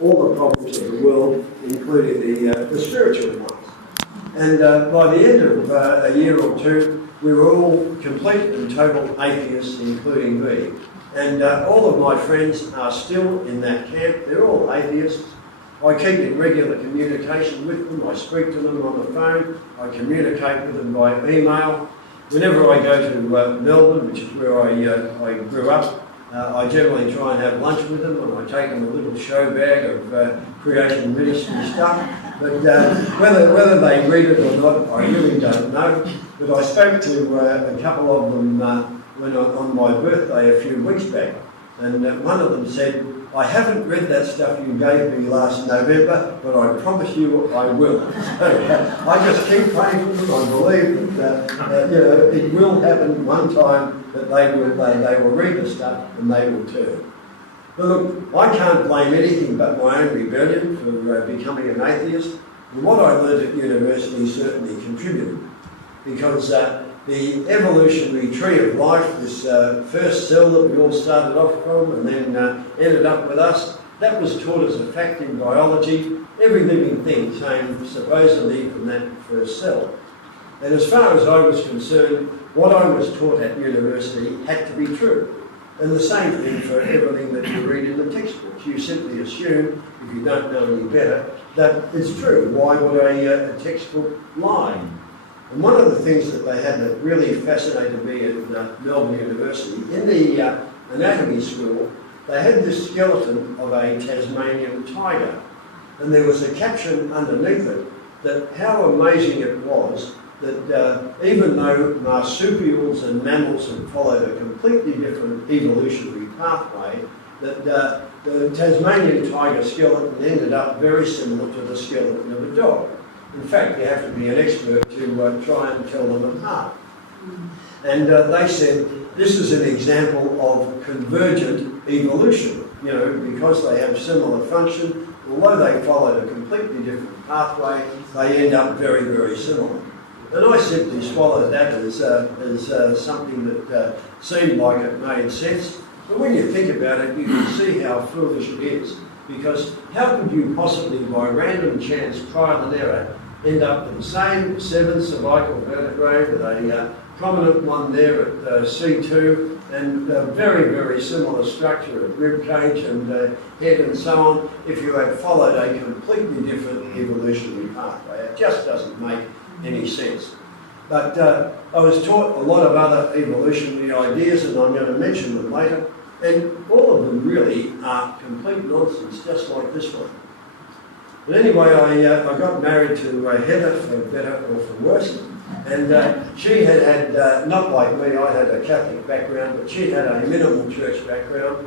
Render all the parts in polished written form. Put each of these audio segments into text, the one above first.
all the problems of the world, including the spiritual ones. And by the end of a year or two, we were all complete and total atheists, including me. And all of my friends are still in that camp. They're all atheists. I keep in regular communication with them. I speak to them on the phone. I communicate with them by email. Whenever I go to Melbourne, which is where I grew up, I generally try and have lunch with them, and I take them a little show bag of Creation Ministries stuff. But whether they read it or not, I really don't know. But I spoke to a couple of them on my birthday a few weeks back, and one of them said, "I haven't read that stuff you gave me last November, but I promise you I will." I just keep praying for them. I believe that it will happen one time, that they will read the stuff and they will turn. But look, I can't blame anything but my own rebellion for becoming an atheist. And what I learned at university certainly contributed, because the evolutionary tree of life, this first cell that we all started off from and then ended up with us, that was taught as a fact in biology. Every living thing came supposedly from that first cell. And as far as I was concerned, what I was taught at university had to be true. And the same thing for everything that you read in the textbooks. You simply assume, if you don't know any better, that it's true. Why would a textbook lie? And one of the things that they had that really fascinated me at Melbourne University, in the anatomy school, they had this skeleton of a Tasmanian tiger. And there was a caption underneath it that how amazing it was that even though marsupials and mammals had followed a completely different evolutionary pathway, that the Tasmanian tiger skeleton ended up very similar to the skeleton of a dog. In fact, you have to be an expert to try and tell them apart. And they said this is an example of convergent evolution, because they have similar function. Although they followed a completely different pathway, they end up very, very similar. And I simply swallowed that as something that seemed like it made sense. But when you think about it, you can see how foolish it is. Because how could you possibly, by random chance, trial and error, end up with the same 7 cervical vertebrae, with a prominent one there at C2, and a very, very similar structure of rib cage and head and so on, if you had followed a completely different evolutionary pathway? It just doesn't make any sense. But I was taught a lot of other evolutionary ideas, and I'm going to mention them later, and all of them really are complete nonsense, just like this one. But anyway, I got married to Heather, for better or for worse, and she had, not like me, I had a Catholic background, but she had a minimal church background,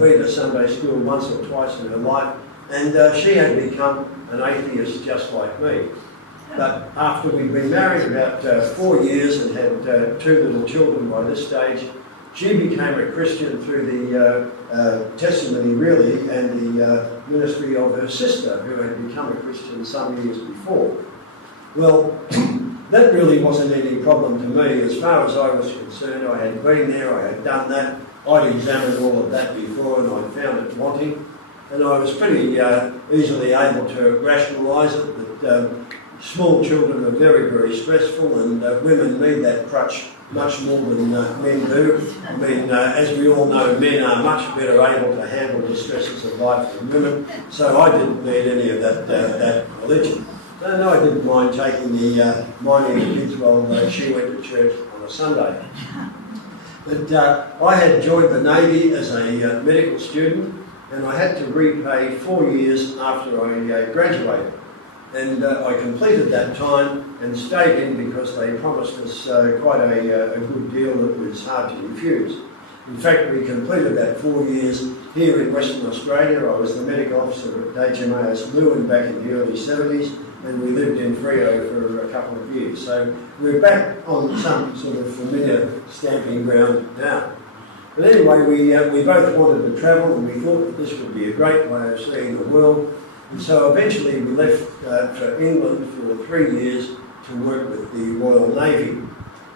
been to Sunday school once or twice in her life, and she had become an atheist just like me. But after we'd been married about 4 years and had 2 little children by this stage, she became a Christian through the testimony, really, and the ministry of her sister, who had become a Christian some years before. Well, that really wasn't any problem to me. As far as I was concerned, I had been there, I had done that, I'd examined all of that before, and I found it wanting. And I was pretty easily able to rationalise it, that small children are very, very stressful, and women need that crutch much more than men do. I mean, as we all know, men are much better able to handle the stresses of life than women, so I didn't need any of that religion. And I didn't mind taking minding the kids while she went to church on a Sunday. But I had joined the Navy as a medical student, and I had to repay 4 years after I graduated. And I completed that time and stayed in because they promised us quite a good deal that was hard to refuse. In fact, we completed that 4 years here in Western Australia. I was the medical officer at HMAS Lewin back in the early 70s, and we lived in Freo for a couple of years. So we're back on some sort of familiar stamping ground now. But anyway, we both wanted to travel, and we thought that this would be a great way of seeing the world. And so eventually we left for England for 3 years to work with the Royal Navy.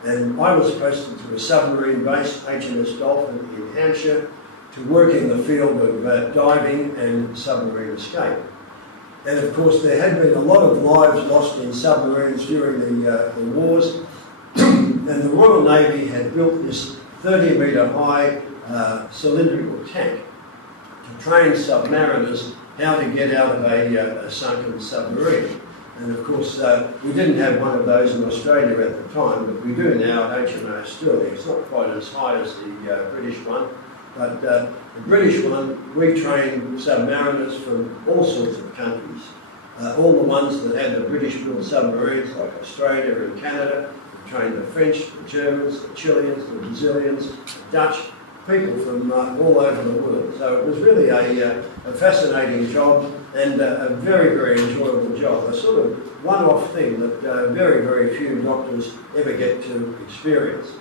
And I was posted to a submarine base, HMS Dolphin in Hampshire, to work in the field of diving and submarine escape. And of course there had been a lot of lives lost in submarines during the wars, and the Royal Navy had built this 30-metre high cylindrical tank to train submariners how to get out of a sunken submarine. And of course, we didn't have one of those in Australia at the time, but we do now at HMAS Stirling. It's not quite as high as the British one, but the British one, we trained submariners from all sorts of countries. All the ones that had the British-built submarines, like Australia and Canada. We trained the French, the Germans, the Chileans, the Brazilians, the Dutch, people from all over the world. So it was really a fascinating job and a very, very enjoyable job. A sort of one-off thing that very, very few doctors ever get to experience.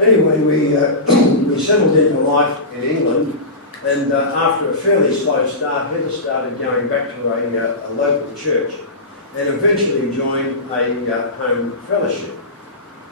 Anyway, we settled into life in England, and after a fairly slow start, Heather started going back to a local church and eventually joined a home fellowship.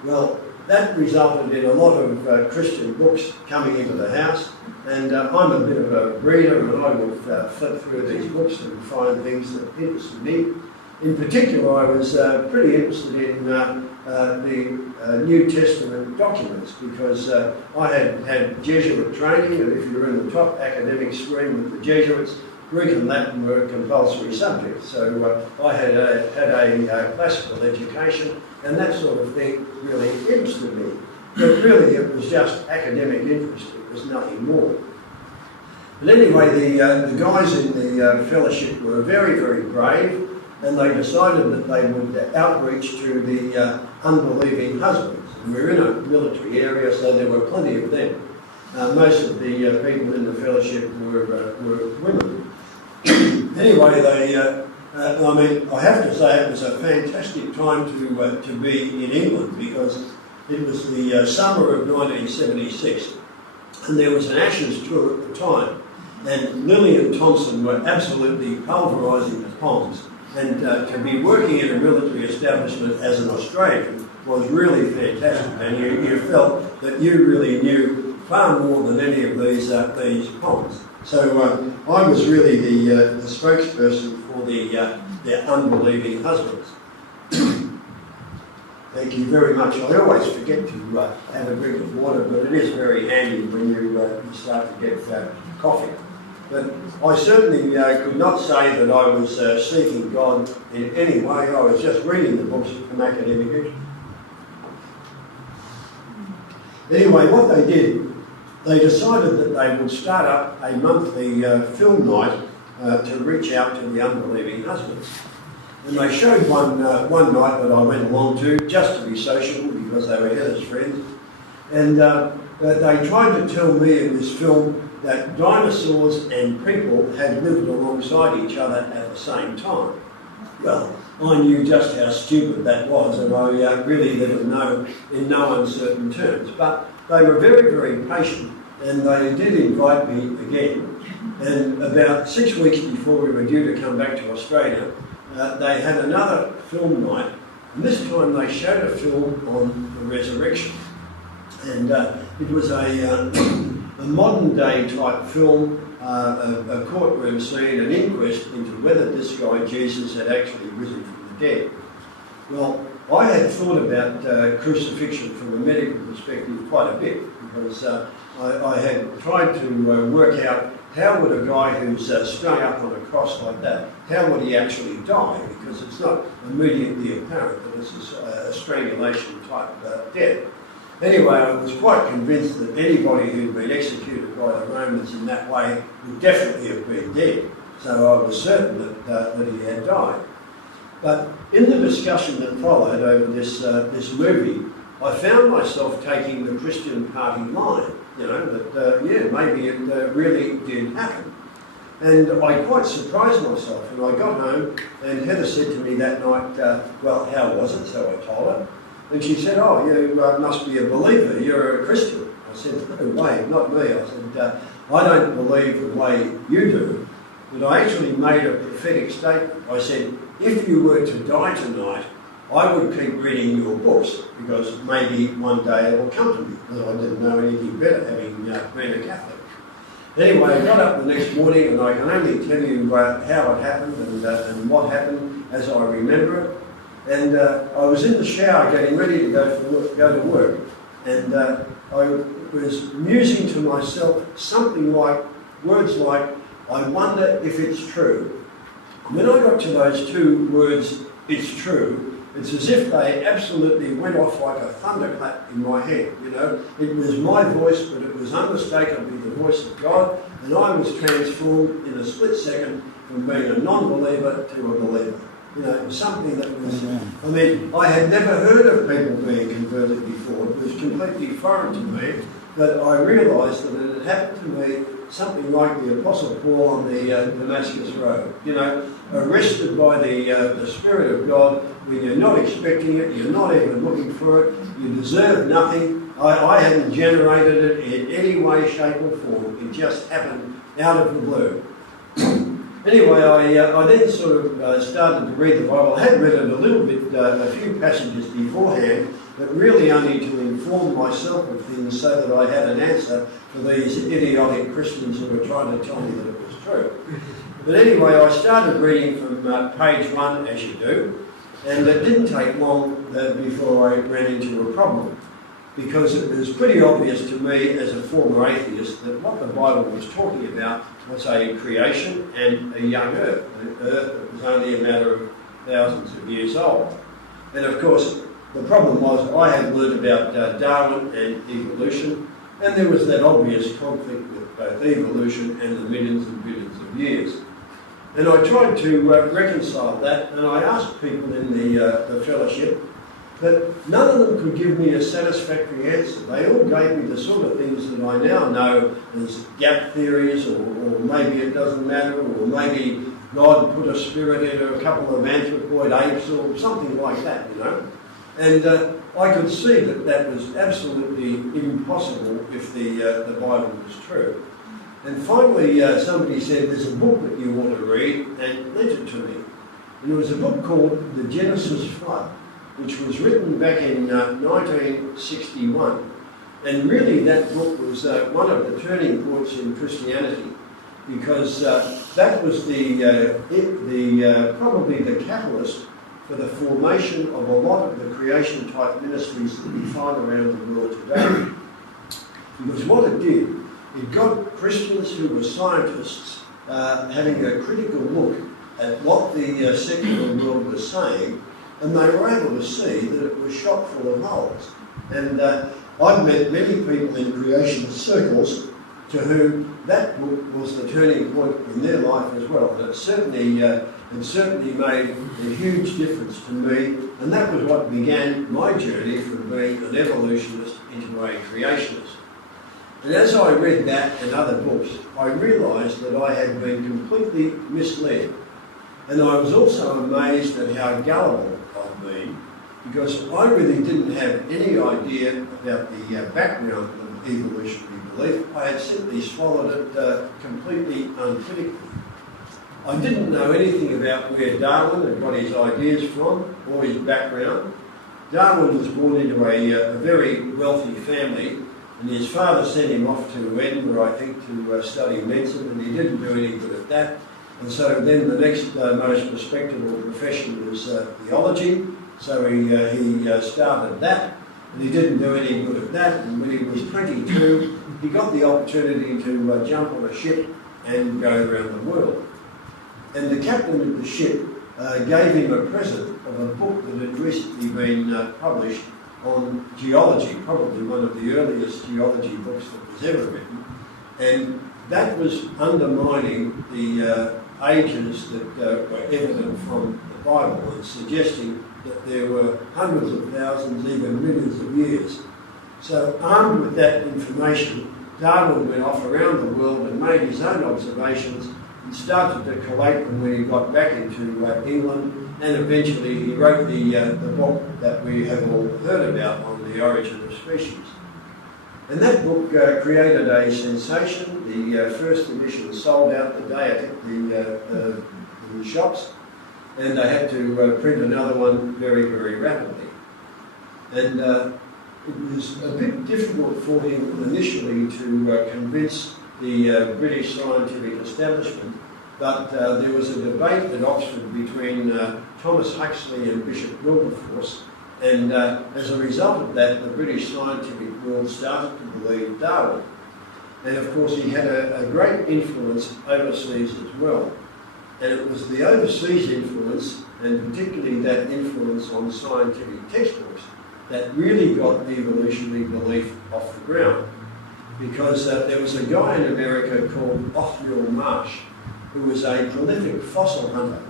Well, that resulted in a lot of Christian books coming into the house, and I'm a bit of a reader, and I would flip through these books and find things that interested me. In particular, I was pretty interested in the New Testament documents, because I had Jesuit training, and if you're in the top academic stream with the Jesuits, Greek and Latin were compulsory subjects. So I had a classical education, and that sort of thing really interested me. But really it was just academic interest, it was nothing more. But anyway, the guys in the fellowship were very, very brave, and they decided that they would outreach to the unbelieving husbands. And we were in a military area, so there were plenty of them. Most of the people in the fellowship were women. Anyway, I have to say it was a fantastic time to be in England, because it was the summer of 1976, and there was an Ashes tour at the time, and Lily and Thompson were absolutely pulverising the Poms, and to be working in a military establishment as an Australian was really fantastic, and you felt that you really knew far more than any of these Poms. So I was really the spokesperson for their unbelieving husbands. Thank you very much. I always forget to have a drink of water, but it is very handy when you start to get coffee. But I certainly could not say that I was seeking God in any way. I was just reading the books from academic interest. Anyway, what they did, they decided that they would start up a monthly film night to reach out to the unbelieving husbands. And they showed one night that I went along to, just to be sociable, because they were Heather's friends. And they tried to tell me in this film that dinosaurs and people had lived alongside each other at the same time. Well, I knew just how stupid that was, and I really let them know in no uncertain terms. But they were very, very patient, and they did invite me again. And about 6 weeks before we were due to come back to Australia, they had another film night, and this time they showed a film on the resurrection. And it was a modern day type film, a courtroom scene, an inquest into whether this guy Jesus had actually risen from the dead. Well, I had thought about crucifixion from a medical perspective quite a bit, because I had tried to work out how would a guy who's strung up on a cross like that, how would he actually die? Because it's not immediately apparent that it's a strangulation type death. Anyway, I was quite convinced that anybody who'd been executed by the Romans in that way would definitely have been dead. So I was certain that he had died. But in the discussion that followed over this movie, I found myself taking the Christian party line. You know, that maybe it really did happen. And I quite surprised myself, and I got home, and Heather said to me that night, well, how was it? So I told her. And she said, oh, you must be a believer, you're a Christian. I said, no way, not me. I said, I don't believe the way you do, but I actually made a prophetic statement. I said, if you were to die tonight, I would keep reading your books, because maybe one day it will come to me, because I didn't know anything better, having been a Catholic. Anyway, I got up the next morning and I can only tell you how it happened and what happened as I remember it. And I was in the shower getting ready to go to work. And I was musing to myself something like, words like, I wonder if it's true. When I got to those two words, it's true, it's as if they absolutely went off like a thunderclap in my head, you know. It was my voice, but it was unmistakably the voice of God, and I was transformed in a split second from being a non-believer to a believer. You know, it was something that was, I mean, I had never heard of people being converted before. It was completely foreign to me, but I realised that it had happened to me something like the Apostle Paul on the Damascus Road. You know, arrested by the Spirit of God when you're not expecting it, you're not even looking for it, you deserve nothing. I hadn't generated it in any way, shape or form. It just happened out of the blue. Anyway, I then sort of started to read the Bible. I had read it a little bit, a few passages beforehand, but really only to inform myself of things so that I had an answer for these idiotic Christians who were trying to tell me that it was true. But anyway, I started reading from page 1, as you do, and it didn't take long before I ran into a problem, because it was pretty obvious to me as a former atheist that what the Bible was talking about was a creation and a young earth, an earth that was only a matter of thousands of years old. And of course, the problem was I had learned about Darwin and evolution, and there was that obvious conflict with both evolution and the millions and billions of years. And I tried to reconcile that, and I asked people in the fellowship, but none of them could give me a satisfactory answer. They all gave me the sort of things that I now know as gap theories, or maybe it doesn't matter, or maybe God put a spirit into a couple of anthropoid apes, or something like that, you know. And I could see that that was absolutely impossible if the Bible was true. And finally, somebody said, there's a book that you ought to read, and lent it to me. And it was a book called The Genesis Flood, which was written back in 1961. And really that book was one of the turning points in Christianity, because that was probably the catalyst for the formation of a lot of the creation type ministries that we find around the world today. Because what it did, it got Christians who were scientists having a critical look at what the secular world was saying, and they were able to see that it was shot full of holes. And I've met many people in creationist circles to whom that book was the turning point in their life as well. And it certainly made a huge difference to me, and that was what began my journey from being an evolutionist into a creationist. And as I read that and other books, I realised that I had been completely misled. And I was also amazed at how gullible I'd been, because I really didn't have any idea about the background of evolutionary belief. I had simply swallowed it completely uncritically. I didn't know anything about where Darwin had got his ideas from or his background. Darwin was born into a very wealthy family, and his father sent him off to Edinburgh, I think, to study medicine, and he didn't do any good at that. And so then the next most respectable profession was theology. So he started that, and he didn't do any good at that. And when he was 22, he got the opportunity to jump on a ship and go around the world. And the captain of the ship gave him a present of a book that had recently been published on geology, probably one of the earliest geology books that was ever written. And that was undermining the ages that were evident from the Bible, and suggesting that there were hundreds of thousands, even millions of years. So armed with that information, Darwin went off around the world and made his own observations and started to collate them when he got back into England, and eventually he wrote the book that we have all heard about on the origin of species. And that book created a sensation. The first edition sold out the day it hit the shops, and they had to print another one very, very rapidly. And it was a bit difficult for him initially to convince the British scientific establishment, but there was a debate at Oxford between Thomas Huxley and Bishop Wilberforce, and as a result of that, the British scientific world started to believe Darwin. And of course, he had a great influence overseas as well. And it was the overseas influence, and particularly that influence on scientific textbooks, that really got evolutionary belief off the ground. Because there was a guy in America called Othniel Marsh, who was a prolific fossil hunter,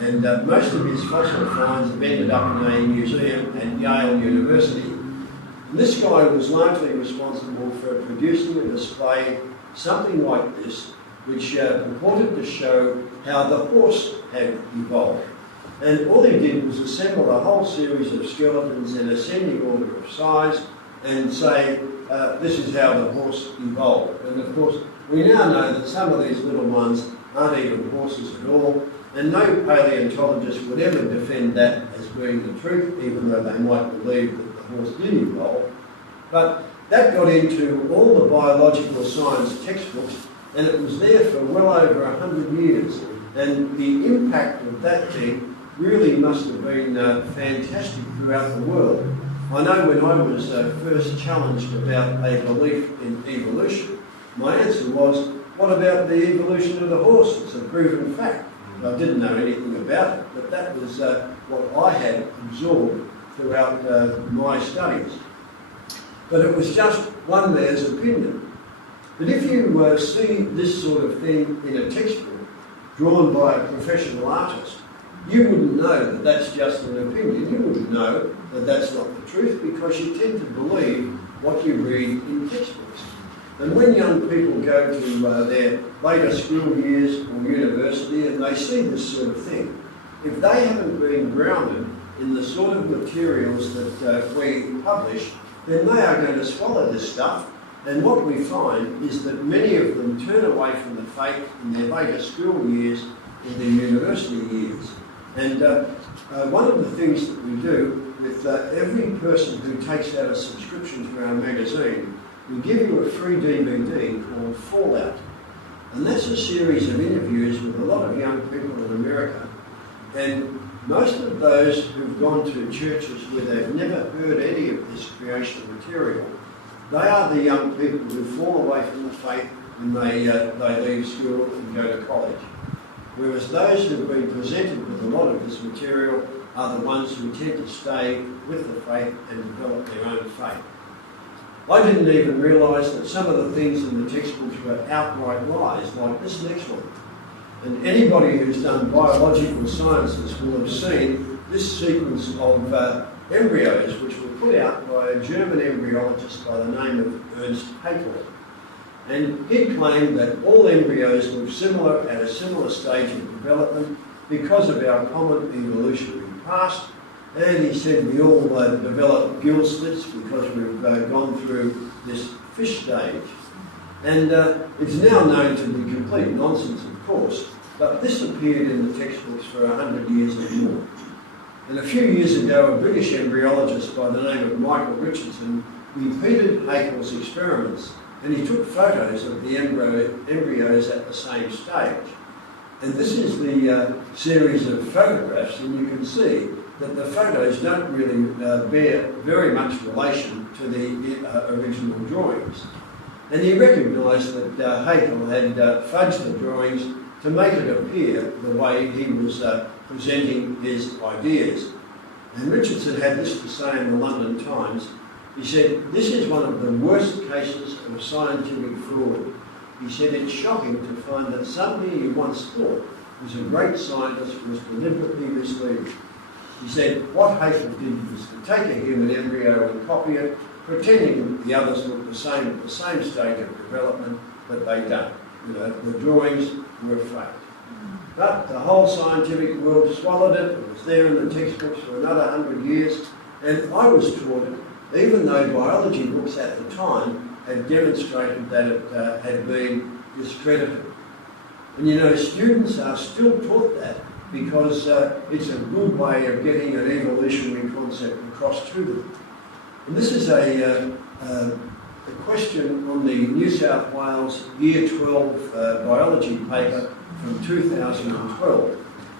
and most of his fossil finds have ended up in a museum at Yale University. And this guy was largely responsible for producing and displaying something like this, which purported to show how the horse had evolved. And all he did was assemble a whole series of skeletons in ascending order of size and say, this is how the horse evolved. And of course, we now know that some of these little ones aren't even horses at all, and no paleontologist would ever defend that as being the truth, even though they might believe that the horse did evolve. But that got into all the biological science textbooks, and it was there for well over 100 years. And the impact of that thing really must have been fantastic throughout the world. I know when I was first challenged about a belief in evolution, my answer was, what about the evolution of the horse? It's a proven fact. I didn't know anything about it, but that was what I had absorbed throughout my studies. But it was just one man's opinion. But if you see this sort of thing in a textbook drawn by a professional artist, you wouldn't know that that's just an opinion. You wouldn't know that that's not the truth, because you tend to believe what you read in textbooks. And when young people go to their later school years or university and they see this sort of thing, if they haven't been grounded in the sort of materials that we publish, then they are going to swallow this stuff. And what we find is that many of them turn away from the faith in their later school years or their university years. And one of the things that we do with every person who takes out a subscription to our magazine, we give you a free DVD called Fallout. And that's a series of interviews with a lot of young people in America. And most of those who've gone to churches where they've never heard any of this creation material, they are the young people who fall away from the faith when they leave school and go to college. Whereas those who've been presented with a lot of this material are the ones who tend to stay with the faith and develop their own faith. I didn't even realise that some of the things in the textbooks were outright lies, like this next one. And anybody who's done biological sciences will have seen this sequence of embryos, which were put out by a German embryologist by the name of Ernst Haeckel. And he claimed that all embryos look similar at a similar stage of development because of our common evolutionary past. And he said we all develop gill slits because we've gone through this fish stage. And it's now known to be complete nonsense, of course, but this appeared in the textbooks for 100 years or more. And a few years ago, a British embryologist by the name of Michael Richardson repeated Haeckel's experiments, and he took photos of the embryos at the same stage. And this is the series of photographs, and you can see that the photos don't really bear very much relation to the original drawings. And he recognised that Haeckel had fudged the drawings to make it appear the way he was presenting his ideas. And Richardson had this to say in the London Times. He said, "This is one of the worst cases of scientific fraud." He said, "It's shocking to find that somebody you once thought was a great scientist was deliberately misleading." He said, what Haeckel did was to take a human embryo and copy it, pretending that the others looked the same at the same stage of development, but they don't. You know, the drawings were fake. But the whole scientific world swallowed it. It was there in the textbooks for another 100 years. And I was taught it, even though biology books at the time had demonstrated that it had been discredited. And you know, students are still taught that because it's a good way of getting an evolutionary concept across to them. And this is a a question on the New South Wales Year 12 biology paper from 2012.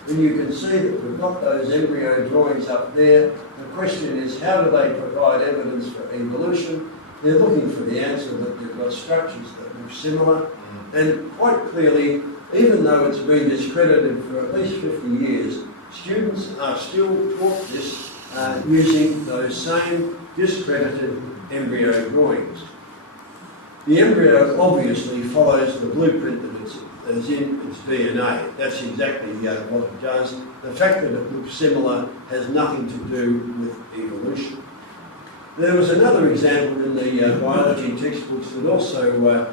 And you can see that we've got those embryo drawings up there. The question is, how do they provide evidence for evolution? They're looking for the answer that they've got structures that look similar. And quite clearly, even though it's been discredited for at least 50 years, students are still taught this using those same discredited embryo drawings. The embryo obviously follows the blueprint that is in its DNA. That's exactly what it does. The fact that it looks similar has nothing to do with evolution. There was another example in the biology textbooks that also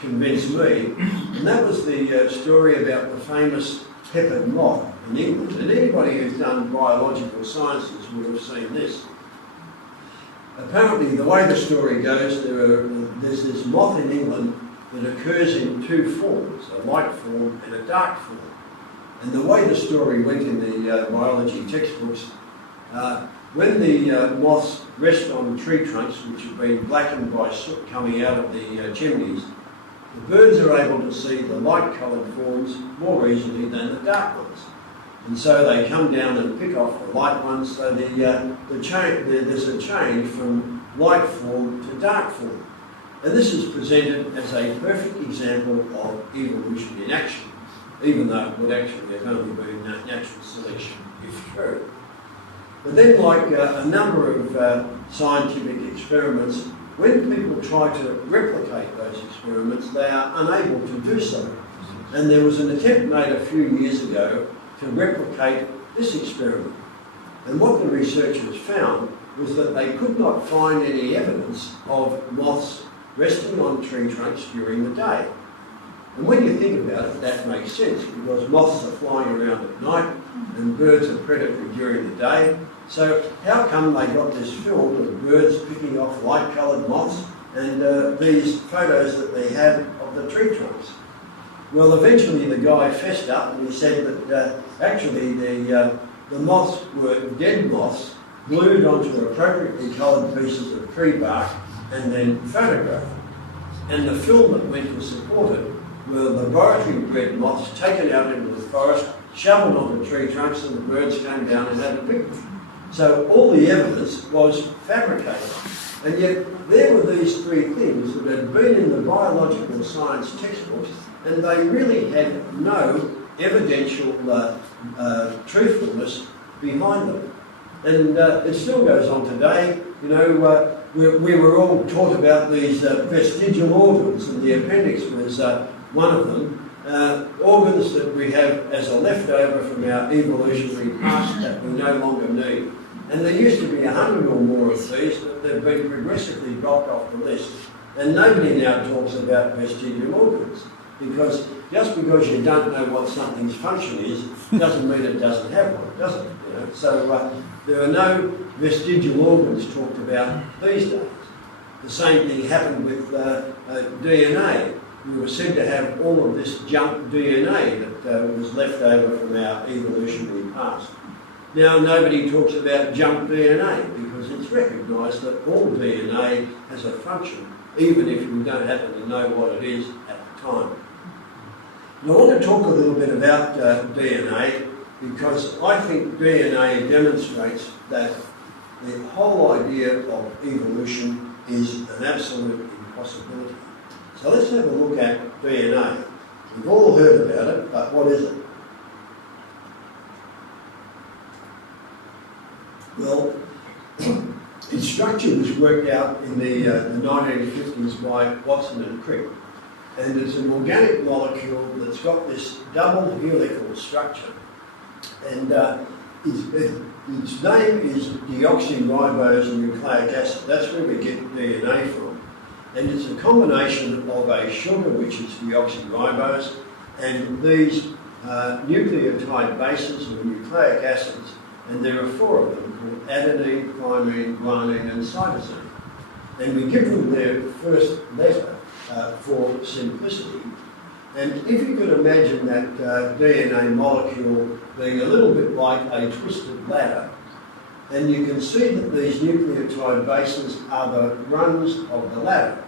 convinced me, and that was the story about the famous peppered moth in England. And anybody who's done biological sciences would have seen this. Apparently, the way the story goes, there's this moth in England that occurs in two forms, a light form and a dark form. And the way the story went in the biology textbooks, when the moths rest on tree trunks, which have been blackened by soot coming out of the chimneys, the birds are able to see the light-coloured forms more easily than the dark ones. And so they come down and pick off the light ones, so there's a change from light form to dark form. And this is presented as a perfect example of evolution in action, even though it would actually have only been natural selection if true. But then, like a number of scientific experiments, when people try to replicate those experiments, they are unable to do so. And there was an attempt made a few years ago to replicate this experiment. And what the researchers found was that they could not find any evidence of moths resting on tree trunks during the day. And when you think about it, that makes sense, because moths are flying around at night and birds are predatory during the day. So how come they got this film of birds picking off light-coloured moths and these photos that they had of the tree trunks? Well, eventually the guy fessed up and he said that actually the moths were dead moths glued onto appropriately coloured pieces of tree bark and then photographed. And the film that went to support it were laboratory-bred moths taken out into the forest, shoveled onto tree trunks, and the birds came down and had a picnic. So all the evidence was fabricated. And yet there were these three things that had been in the biological science textbooks, and they really had no evidential truthfulness behind them. And it still goes on today. You know, we were all taught about these vestigial organs, and the appendix was one of them. Organs that we have as a leftover from our evolutionary past that we no longer need. And there used to be 100 or more of these, but they've been progressively dropped off the list. And nobody now talks about vestigial organs, because just because you don't know what something's function is, doesn't mean it doesn't have one, does it? You know? So there are no vestigial organs talked about these days. The same thing happened with DNA. We were said to have all of this junk DNA that was left over from our evolutionary past. Now nobody talks about junk DNA because it's recognised that all DNA has a function, even if we don't happen to know what it is at the time. Now I want to talk a little bit about DNA because I think DNA demonstrates that the whole idea of evolution is an absolute impossibility. So let's have a look at DNA. We've all heard about it, but what is it? Well, its structure was worked out in the 1950s by Watson and Crick. And it's an organic molecule that's got this double helical structure. And its name is deoxyribose nucleic acid. That's where we get DNA from. And it's a combination of a sugar, which is deoxyribose, and these nucleotide bases or nucleic acids. And there are 4 of them called adenine, thymine, guanine and cytosine. And we give them their first letter for simplicity. And if you could imagine that DNA molecule being a little bit like a twisted ladder, And you can see that these nucleotide bases are the rungs of the ladder.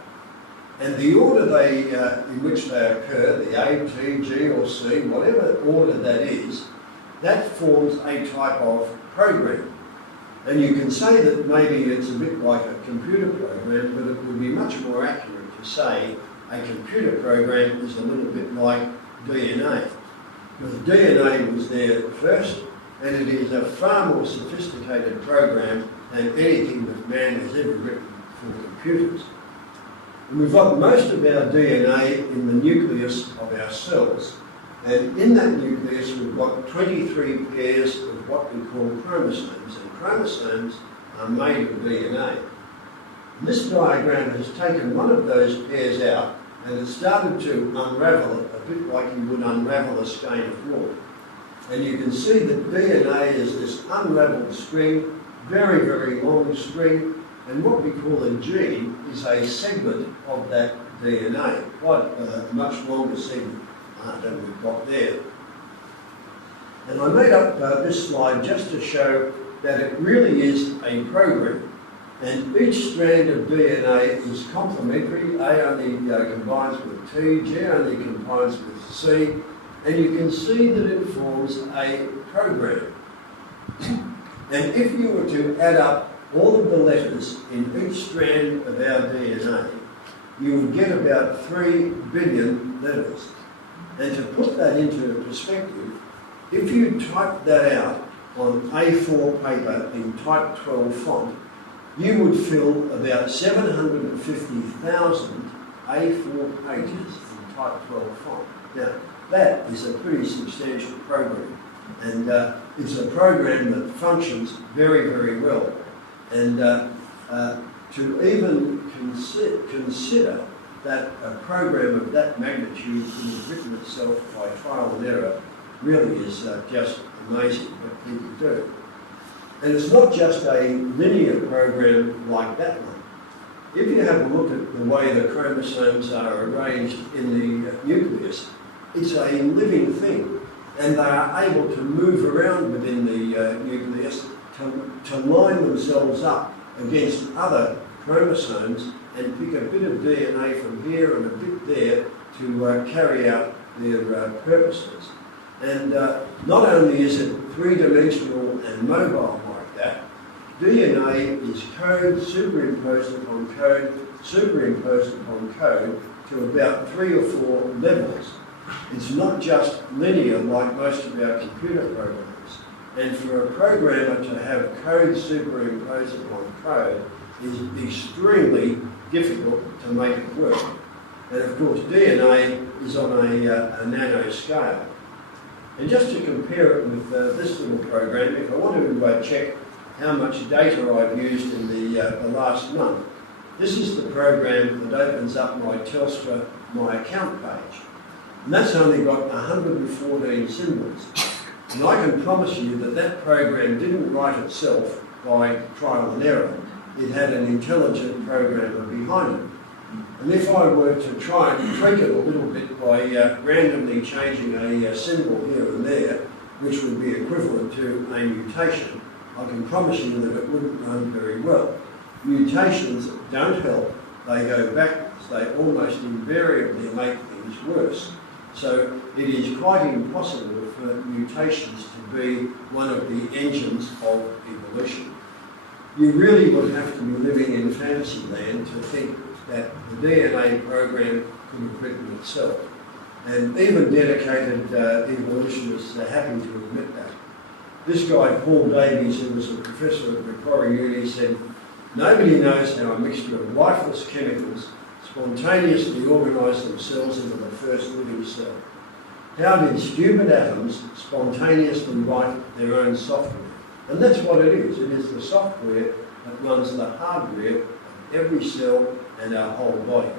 And the order in which they occur, the A, T, G or C, whatever order that is, that forms a type of program. And you can say that maybe it's a bit like a computer program, but it would be much more accurate to say a computer program is a little bit like DNA. Because DNA was there first, and it is a far more sophisticated program than anything that man has ever written for computers. And we've got most of our DNA in the nucleus of our cells, and in that nucleus we've got 23 pairs of what we call chromosomes, and chromosomes are made of DNA. And this diagram has taken one of those pairs out and it's started to unravel it, a bit like you would unravel a skein of wool. And you can see that DNA is this unravelled string, very, very long string, and what we call a gene is a segment of that DNA, quite a much longer segment than we've got there. And I made up this slide just to show that it really is a program. And each strand of DNA is complementary. A only combines with T, G only combines with C, and you can see that it forms a program. And if you were to add up all of the letters in each strand of our DNA, you would get about 3 billion letters. And to put that into perspective, if you type that out on A4 paper in type 12 font, you would fill about 750,000 A4 pages in type 12 font. Now, that is a pretty substantial program, and it's a program that functions very, very well. And to even consider that a program of that magnitude can have written itself by trial and error really is just amazing what people do. And it's not just a linear program like that one. If you have a look at the way the chromosomes are arranged in the nucleus, it's a living thing. And they are able to move around within the nucleus to line themselves up against other chromosomes and pick a bit of DNA from here and a bit there to carry out their purposes. And not only is it three-dimensional and mobile like that, DNA is code superimposed upon code, superimposed upon code to about 3 or 4 levels. It's not just linear like most of our computer programs. And for a programmer to have code superimposed upon code is extremely difficult to make it work. And of course DNA is on a nano scale. And just to compare it with this little program, if I want to check how much data I've used in the last month, this is the program that opens up my Telstra My Account page. And that's only got 114 symbols. And I can promise you that that program didn't write itself by trial and error. It had an intelligent programmer behind it. And if I were to try and tweak it a little bit by randomly changing a symbol here and there, which would be equivalent to a mutation, I can promise you that it wouldn't run very well. Mutations don't help. They go backwards. They almost invariably make things worse. So it is quite impossible for mutations to be one of the engines of evolution. You really would have to be living in fantasy land to think that the DNA program could have written itself. And even dedicated evolutionists are happy to admit that. This guy, Paul Davies, who was a professor at Macquarie Uni, said, "Nobody knows how a mixture of lifeless chemicals spontaneously organise themselves into the first living cell. How did stupid atoms spontaneously write their own software?" And that's what it is. It is the software that runs the hardware of every cell and our whole body.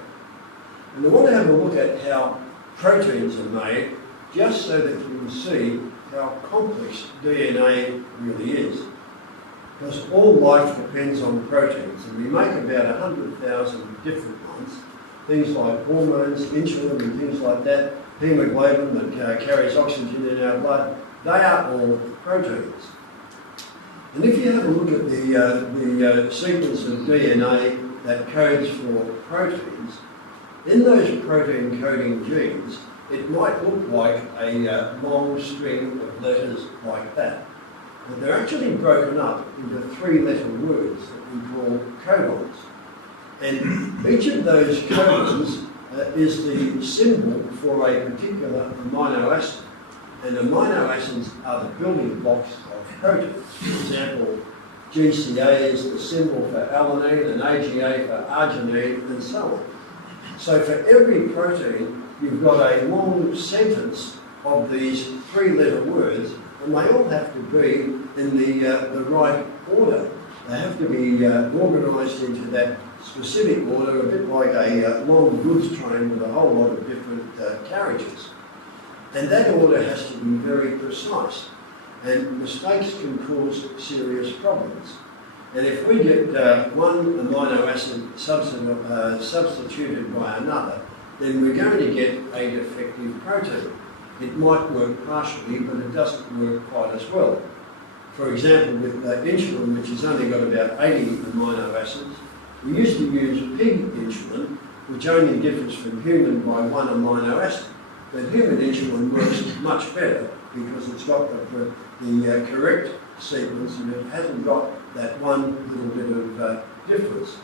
And I want to have a look at how proteins are made, just so that you can see how complex DNA really is. Because all life depends on proteins, and we make about 100,000 different ones. Things like hormones, insulin and things like that, hemoglobin that carries oxygen in our blood, they are all proteins. And if you have a look at the sequence of DNA that codes for proteins, in those protein coding genes, it might look like a long string of letters like that. But they're actually broken up into 3-letter words that we call codons. And each of those codons is the symbol for a particular amino acid. And amino acids are the building blocks of proteins. For example, GCA is the symbol for alanine and AGA for arginine and so on. So for every protein, you've got a long sentence of these 3-letter words, and they all have to be in the right order. They have to be organised into that specific order, a bit like a long goods train with a whole lot of different carriages. And that order has to be very precise, and mistakes can cause serious problems. And if we get one amino acid substituted by another, then we're going to get a defective protein. It might work partially, but it doesn't work quite as well. For example, with insulin, which has only got about 80 amino acids, we used to use pig insulin, which only differs from human by 1 amino acid. But human insulin works much better because it's got the correct sequence and it hasn't got that one little bit of difference.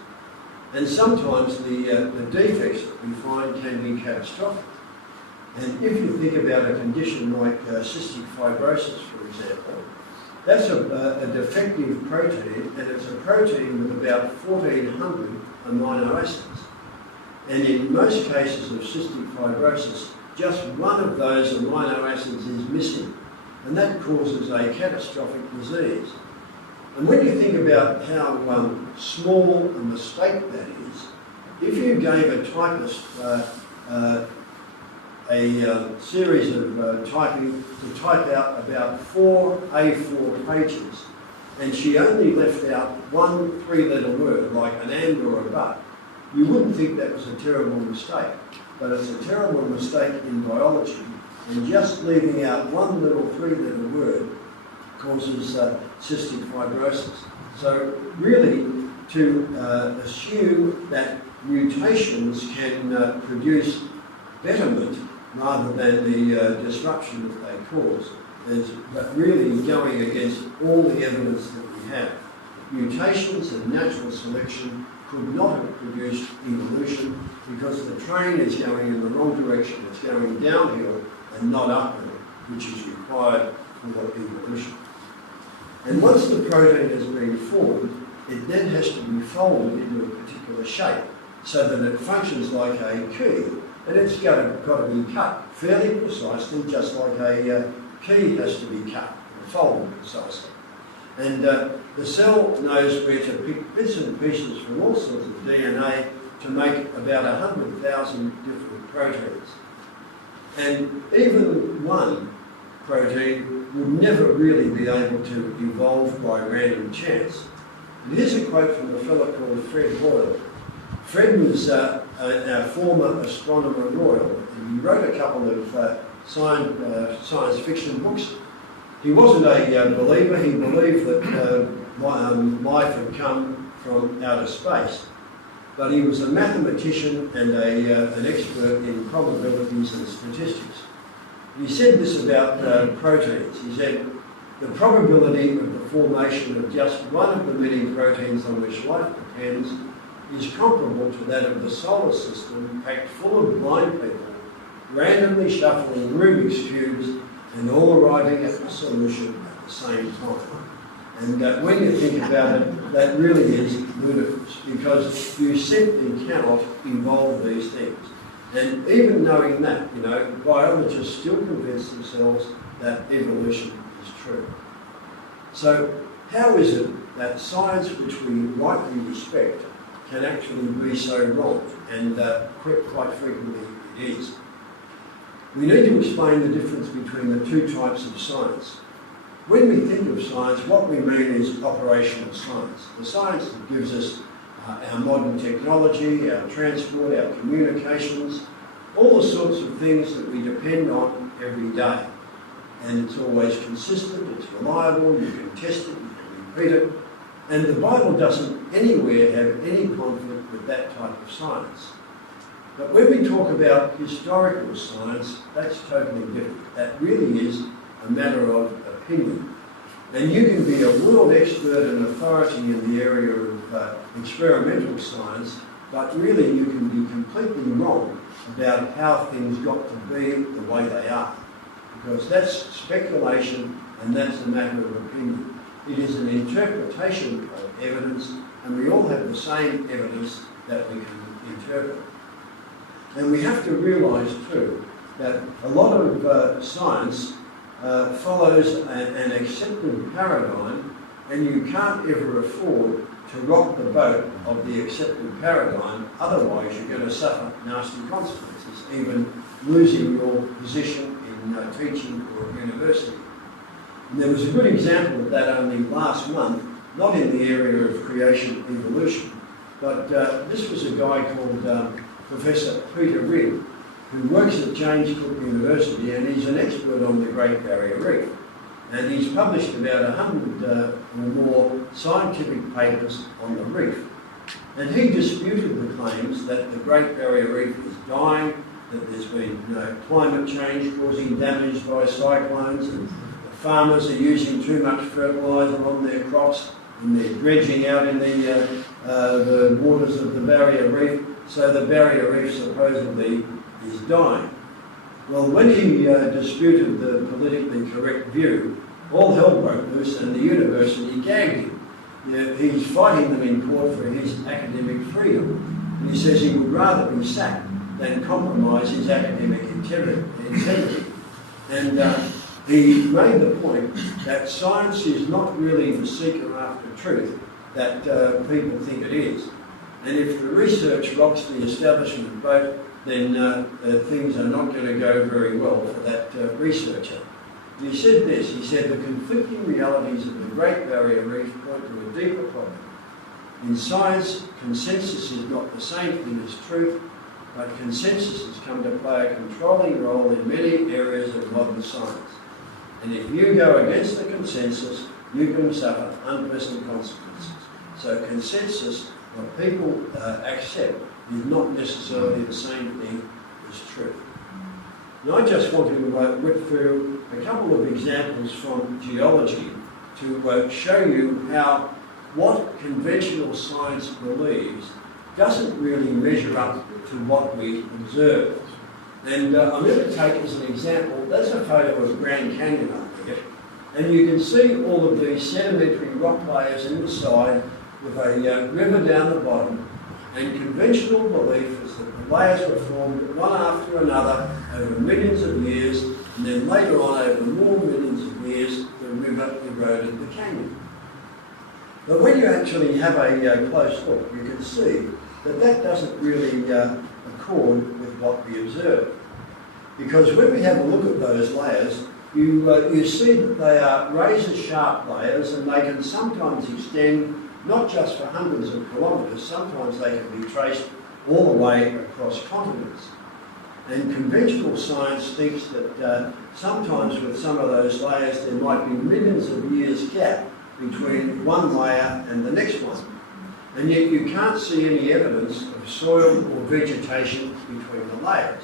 And sometimes the defects that we find can be catastrophic. And if you think about a condition like cystic fibrosis, for example, that's a defective protein, and it's a protein with about 1,400 amino acids. And in most cases of cystic fibrosis, just one of those amino acids is missing, and that causes a catastrophic disease. And when you think about how small a mistake that is, if you gave a typist a series of typing to type out about 4 A4 pages, and she only left out one 3-letter word, like an and or a but, you wouldn't think that was a terrible mistake. But it's a terrible mistake in biology, and just leaving out one little 3-letter word causes cystic fibrosis. So really, to assume that mutations can produce betterment rather than the disruption that they cause is really going against all the evidence that we have. Mutations and natural selection could not have produced evolution because the train is going in the wrong direction. It's going downhill and not uphill, which is required for evolution. And once the protein has been formed, it then has to be folded into a particular shape so that it functions like a key, and it's got to be cut fairly precisely, just like a key has to be cut and folded precisely. And the cell knows where to pick bits and pieces from all sorts of DNA to make about 100,000 different proteins. And even one protein would never really be able to evolve by random chance. And here's a quote from a fellow called Fred Hoyle. Fred was our former astronomer royal, and he wrote a couple of science fiction books. He wasn't a believer. He believed that life had come from outer space. But he was a mathematician and an expert in probabilities and statistics. He said this about proteins. He said, the probability of the formation of just one of the many proteins on which life depends is comparable to that of the solar system packed full of blind people, randomly shuffling Rubik's cubes and all arriving at the solution at the same time. And when you think about it, that really is ludicrous, because you simply cannot evolve these things. And even knowing that, biologists still convince themselves that evolution is true. So how is it that science, which we rightly respect, can actually be so wrong? And quite frequently it is. We need to explain the difference between the two types of science. When we think of science, what we mean is operational science. The science that gives us our modern technology, our transport, our communications, all the sorts of things that we depend on every day. And it's always consistent, it's reliable, you can test it, you can repeated. And the Bible doesn't anywhere have any conflict with that type of science. But when we talk about historical science, that's totally different. That really is a matter of opinion. And you can be a world expert and authority in the area of experimental science, but really you can be completely wrong about how things got to be the way they are. Because that's speculation and that's a matter of opinion. It is an interpretation of evidence, and we all have the same evidence that we can interpret. And we have to realise too that a lot of science follows an accepted paradigm, and you can't ever afford to rock the boat of the accepted paradigm, otherwise you're going to suffer nasty consequences, even losing your position in teaching or at university. And there was a good example of that only last month, not in the area of creation evolution, but this was a guy called Professor Peter Ridd, who works at James Cook University, and he's an expert on the Great Barrier Reef. And he's published about 100 or more scientific papers on the reef. And he disputed the claims that the Great Barrier Reef is dying, that there's been climate change causing damage by cyclones, and the farmers are using too much fertiliser on their crops, and they're dredging out in the waters of the barrier reef, so the barrier reef supposedly is dying. Well, when he disputed the politically correct view, all hell broke loose and the university gagged him. He's fighting them in court for his academic freedom. And he says he would rather be sacked than compromise his academic integrity. And he made the point that science is not really the seeker after truth that people think it is. And if the research rocks the establishment boat, then things are not going to go very well for that researcher. And he said this, he said, the conflicting realities of the Great Barrier Reef point to a deeper problem. In science, consensus is not the same thing as truth, but consensus has come to play a controlling role in many areas of modern science. And if you go against the consensus, you can suffer unpleasant consequences. So consensus, what people accept, is not necessarily the same thing as truth. And I just want to whip through a couple of examples from geology to show you how what conventional science believes doesn't really measure up to what we observe. And I'm going to take as an example, that's a photo of Grand Canyon up there, and you can see all of these sedimentary rock layers in the side with a river down the bottom. And conventional belief is that the layers were formed one after another over millions of years, and then later on over more millions of years, the river eroded the canyon. But when you actually have a close look, you can see that that doesn't really accord with what we observe. Because when we have a look at those layers, you see that they are razor-sharp layers, and they can sometimes extend not just for hundreds of kilometres, sometimes they can be traced all the way across continents. And conventional science thinks that sometimes with some of those layers there might be millions of years gap between one layer and the next one. And yet you can't see any evidence of soil or vegetation between the layers.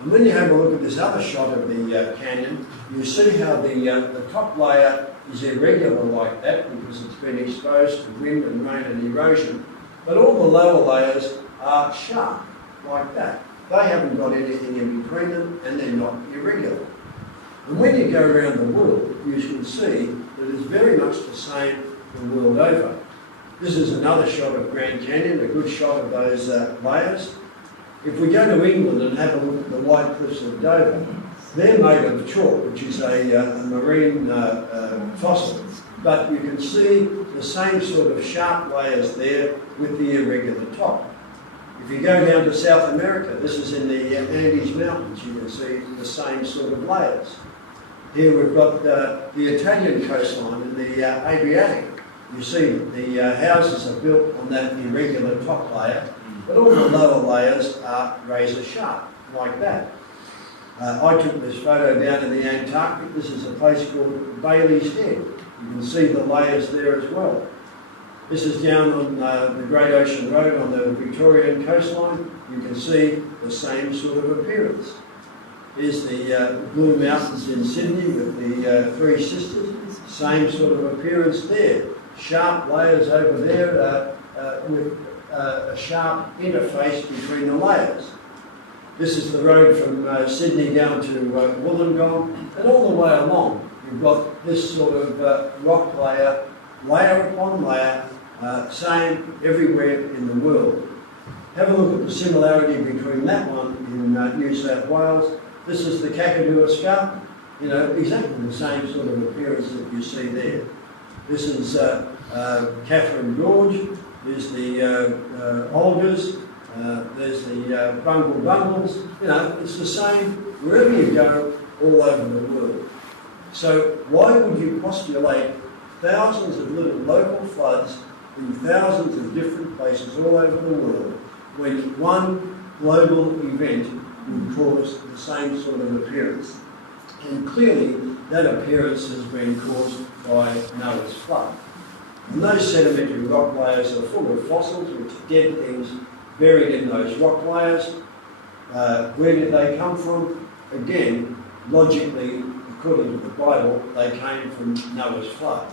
And when you have a look at this other shot of the canyon, you see how the top layer is irregular like that because it's been exposed to wind and rain and erosion, but all the lower layers are sharp like that. They haven't got anything in between them and they're not irregular. And when you go around the world, you can see that it's very much the same the world over. This is another shot of Grand Canyon, a good shot of those layers. If we go to England and have a look at the White Cliffs of Dover, they're made of chalk, which is a marine fossil. But you can see the same sort of sharp layers there with the irregular top. If you go down to South America, this is in the Andes Mountains, you can see the same sort of layers. Here we've got the Italian coastline and the Adriatic. You see that the houses are built on that irregular top layer, but all the lower layers are razor sharp, like that. I took this photo down in the Antarctic. This is a place called Bailey's Head. You can see the layers there as well. This is down on the Great Ocean Road on the Victorian coastline. You can see the same sort of appearance. Here's the Blue Mountains in Sydney with the Three Sisters. Same sort of appearance there. Sharp layers over there with a sharp interface between the layers. This is the road from Sydney down to Wollongong, and all the way along you've got this sort of rock layer, layer upon layer, same everywhere in the world. Have a look at the similarity between that one in New South Wales. This is the Kakadu Escarpment, you know, exactly the same sort of appearance that you see there. This is Catherine Gorge, there's the Olgas, there's the Bungle Bungles, you know, it's the same wherever you go all over the world. So why would you postulate thousands of little local floods in thousands of different places all over the world when one global event would cause the same sort of appearance? And clearly that appearance has been caused by Noah's flood. And those sedimentary rock layers are full of fossils, which are dead things buried in those rock layers. Where did they come from? Again, logically, according to the Bible, they came from Noah's flood.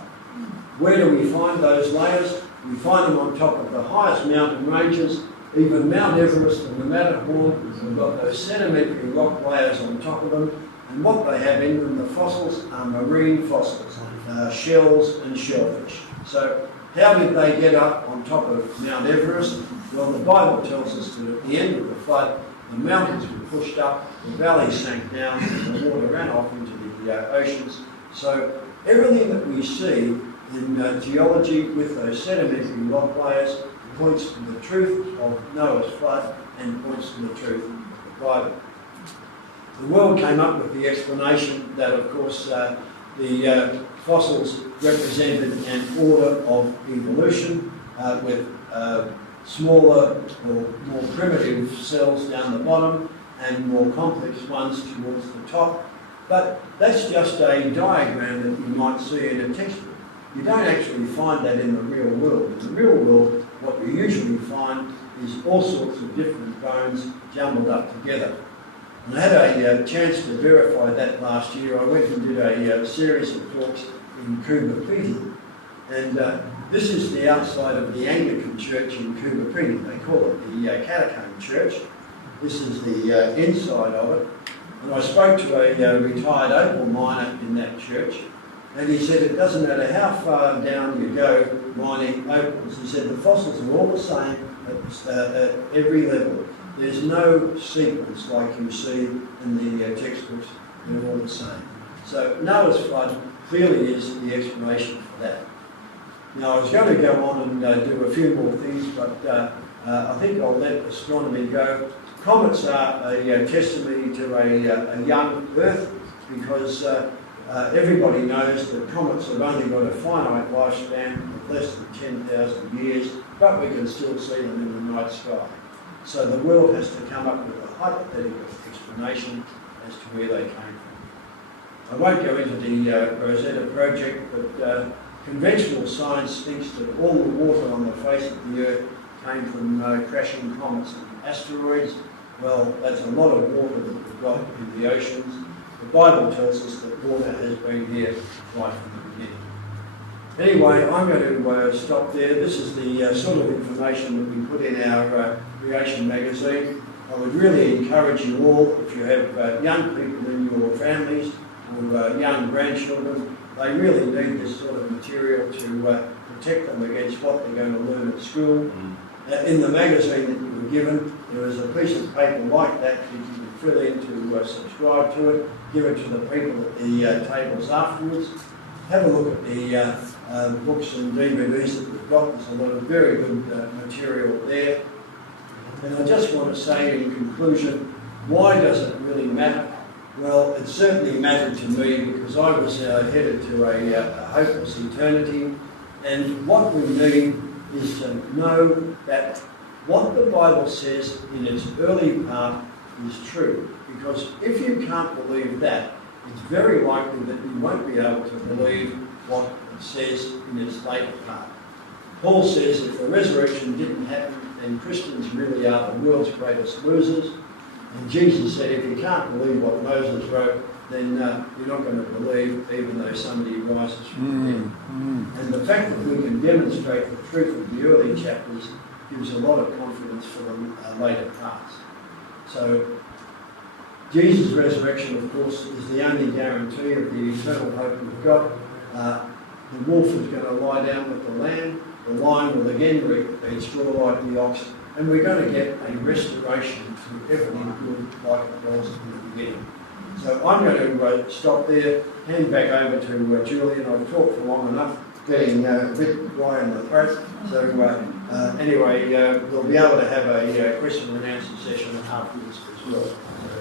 Where do we find those layers? We find them on top of the highest mountain ranges. Even Mount Everest and the Matterhorn have got those sedimentary rock layers on top of them. And what they have in them, the fossils, are marine fossils, shells and shellfish. So how did they get up on top of Mount Everest? Well, the Bible tells us that at the end of the flood, the mountains were pushed up, the valleys sank down, and the water ran off into the oceans. So everything that we see in geology with those sedimentary rock layers points to the truth of Noah's flood and points to the truth of the Bible. The world came up with the explanation that, of course, the fossils represented an order of evolution with smaller or more primitive cells down the bottom and more complex ones towards the top. But that's just a diagram that you might see in a textbook. You don't actually find that in the real world. In the real world, what you usually find is all sorts of different bones jumbled up together. And I had a chance to verify that last year. I went and did a series of talks in Kubapiti. And this is the outside of the Anglican church in Kubapiti. They call it the Catacomb Church. This is the inside of it. And I spoke to a retired opal miner in that church. And he said it doesn't matter how far down you go mining opals. He said the fossils are all the same at every level. There's no sequence like you see in the textbooks. They're all the same. So Noah's flood clearly is the explanation for that. Now I was going to go on and do a few more things, but I think I'll let astronomy go. Comets are a testimony to a young Earth because everybody knows that comets have only got a finite lifespan of less than 10,000 years, but we can still see them in the night sky. So the world has to come up with a hypothetical explanation as to where they came from. I won't go into the Rosetta project, but conventional science thinks that all the water on the face of the Earth came from crashing comets and asteroids. Well, that's a lot of water that we've got in the oceans. The Bible tells us that water has been here right from the beginning. Anyway, I'm going to stop there. This is the sort of information that we put in our Creation magazine. I would really encourage you all, if you have young people in your families or young grandchildren, they really need this sort of material to protect them against what they're going to learn at school. In the magazine that you were given, there is a piece of paper like that you can fill in to subscribe to it, give it to the people at the tables afterwards. Have a look at the books and DVDs that we've got. There's a lot of very good material there. And I just want to say in conclusion, why does it really matter? Well, it certainly mattered to me because I was headed to a hopeless eternity. And what we need is to know that what the Bible says in its early part is true. Because if you can't believe that, it's very likely that you won't be able to believe what it says in its later part. Paul says if the resurrection didn't happen, then Christians really are the world's greatest losers. And Jesus said if you can't believe what Moses wrote, then you're not going to believe even though somebody rises from the dead. And the fact that we can demonstrate the truth of the early chapters gives a lot of confidence for the later parts. So Jesus' resurrection, of course, is the only guarantee of the eternal hope we've got. The wolf is going to lie down with the lamb, the lion will again eat straw like the ox, and we're going to get a restoration to everything good like it was in the beginning. So I'm going to stop there, hand back over to Julian. I've talked for long enough, getting a bit dry in the throat. So anyway, we'll be able to have a question and answer session afterwards as well. So,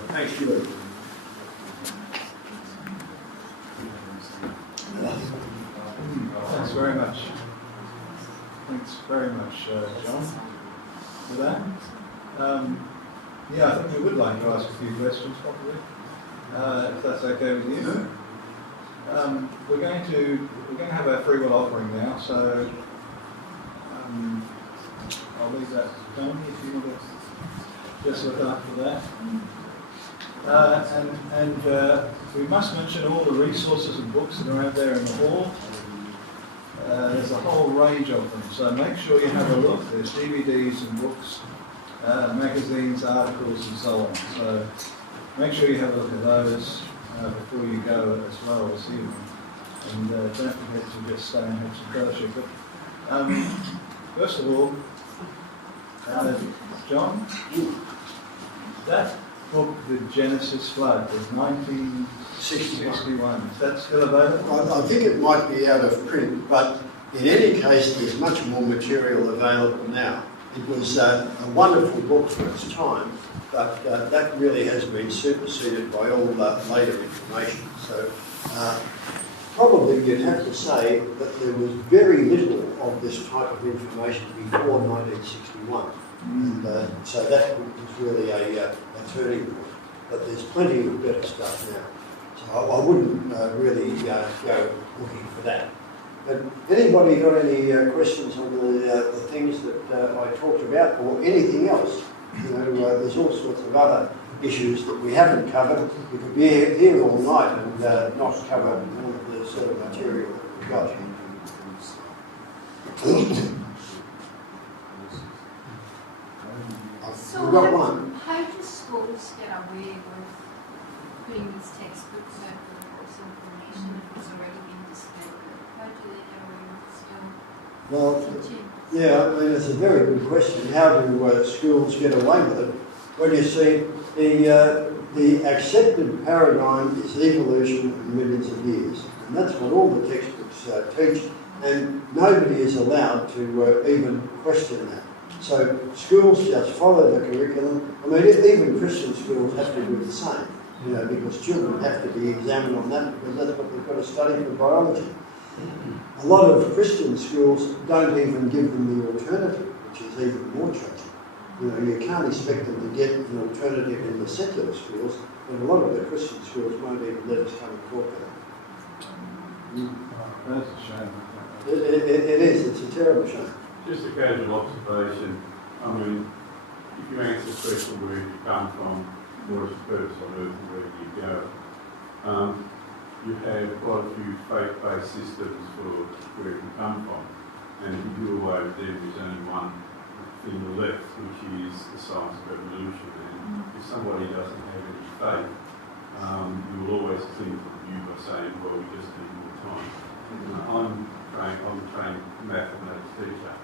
thanks, Julian. Thanks very much. Thanks very much, John, for that. Yeah, I think we would like to ask a few questions, probably, if that's okay with you. We're going to have our free will offering now, so I'll leave that to Tony if you want to just look after that. And we must mention all the resources and books that are out there in the hall. There's a whole range of them, so make sure you have a look. There's DVDs and books, magazines, articles and so on. So make sure you have a look at those before you go as well this evening. And don't forget to just stay and have some fellowship. But first of all, John, that book, The Genesis Flood, was 1961. Is that still available? I think it might be out of print, but in any case, there's much more material available now. It was a wonderful book for its time, but that really has been superseded by all later information. So probably you'd have to say that there was very little of this type of information before 1961. And so that was really a turning point. But there's plenty of better stuff now. So I wouldn't really go looking for that. But anybody got any questions on the things that I talked about, or anything else? You know, there's all sorts of other issues that we haven't covered. We could be here all night and not cover all of the sort of material that we've got. So we've got one. How do schools get away with putting these textbooks out for false information if it's already been displayed? How do they get away with still teaching? Yeah, I mean, it's a very good question. How do schools get away with it? Well, you see, the accepted paradigm is evolution in millions of years. And that's what all the textbooks teach. And nobody is allowed to even question that. So schools just follow the curriculum. I mean, even Christian schools have to do the same, you know, because children have to be examined on that because that's what they've got to study for biology. A lot of Christian schools don't even give them the alternative, which is even more tragic. You know, you can't expect them to get an alternative in the secular schools, but a lot of the Christian schools won't even let us come and talk to them. That's a shame. It is. It's a terrible shame. Just a casual observation. I mean, if you answer the question where you come from, what is the purpose on earth and where do you go? You have quite a few faith-based systems for where it can come from. And if you do away with them, there's only one thing left, which is the science of evolution. And if somebody doesn't have any faith, you will always cling to the view by saying, well, we just need more time. I'm a trained mathematics teacher,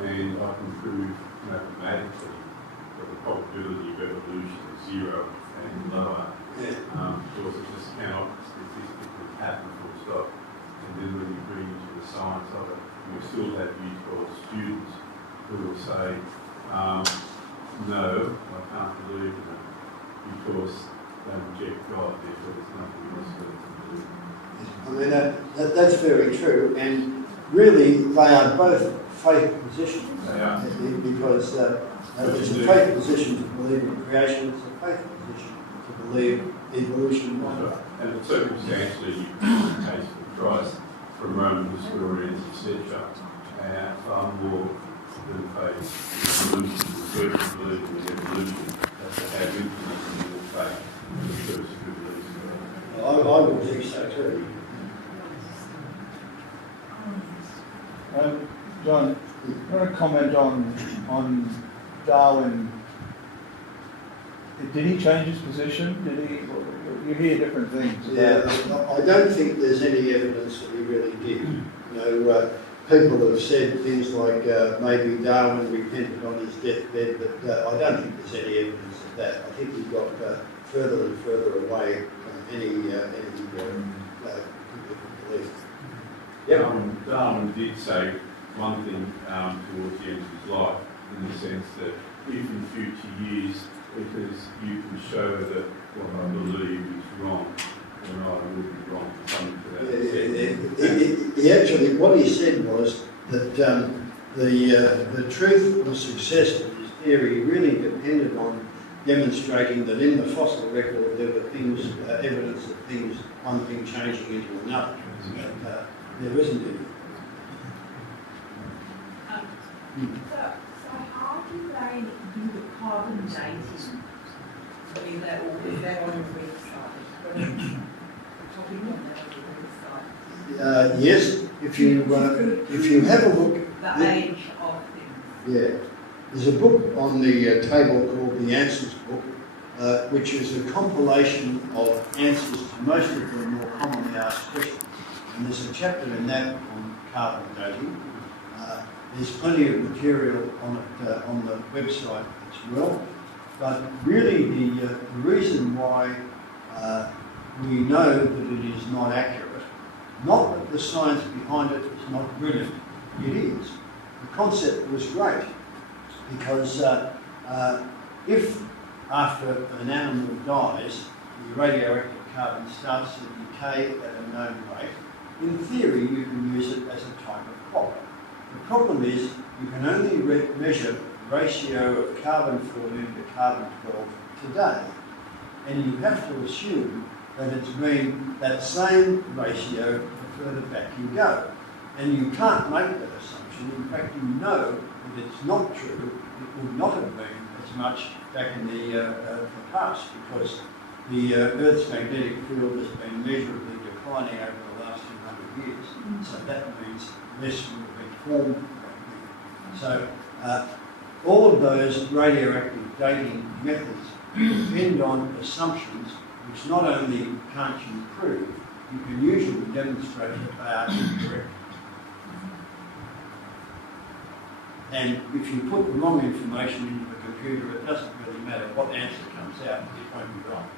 and I can prove mathematically that the probability of evolution is 0 and lower. Because it just cannot statistically happen full stop. And then when you bring into the science of it, you still have U12 students who will say, no, I can't believe in it, because they reject God, therefore there's nothing else for them to do. I mean, that's very true, and really they are both faith positions. They are. Because it's a faith position to believe in creation, it's a faith position to believe evolution. And circumstantially, you can use the case for Christ from Roman historians, etc., are far more than faith evolution, the church believing in evolution, to have influence in your faith, and the church believes in I would think so too. John, I want to comment on Darwin. Did he change his position? Did he? You hear different things. Yeah, I don't think there's any evidence that he really did. You know, people have said things like maybe Darwin repented on his deathbed, but I don't think there's any evidence of that. I think he got further and further away from any belief. Darwin did say one thing towards the end of his life, in the sense that if in future years, because you can show that what I believe is wrong, then I will be wrong, something to that effect. He actually, what he said was that the truth or success of his theory really depended on demonstrating that in the fossil record there were things, evidence of things, one thing changing into another. But there isn't any. So how do they do the carbon dating? Is that on your website? Topic on that website. Yes, if you have a look. The age of things. Yeah, there's a book on the table called the Answers Book, which is a compilation of answers to most of the more commonly asked questions. And there's a chapter in that on carbon dating. There's plenty of material on it on the website as well. But really, the reason why we know that it is not accurate, not that the science behind it is not brilliant, it is. The concept was great, because if after an animal dies, the radioactive carbon starts to decay at a known rate, in theory you can use it as a type of crop. The problem is you can only measure the ratio of carbon 14 to carbon 12 today, and you have to assume that it's been that same ratio the further back you go. And you can't make that assumption. In fact, you know that it's not true. It would not have been as much back in the past, because the Earth's magnetic field has been measurably declining over the last 200 years. So that means less would have been formed. So all of those radioactive dating methods depend on assumptions which not only can't you prove, you can usually demonstrate that they are incorrect. And if you put the wrong information into the computer, it doesn't really matter what answer comes out, it won't be right.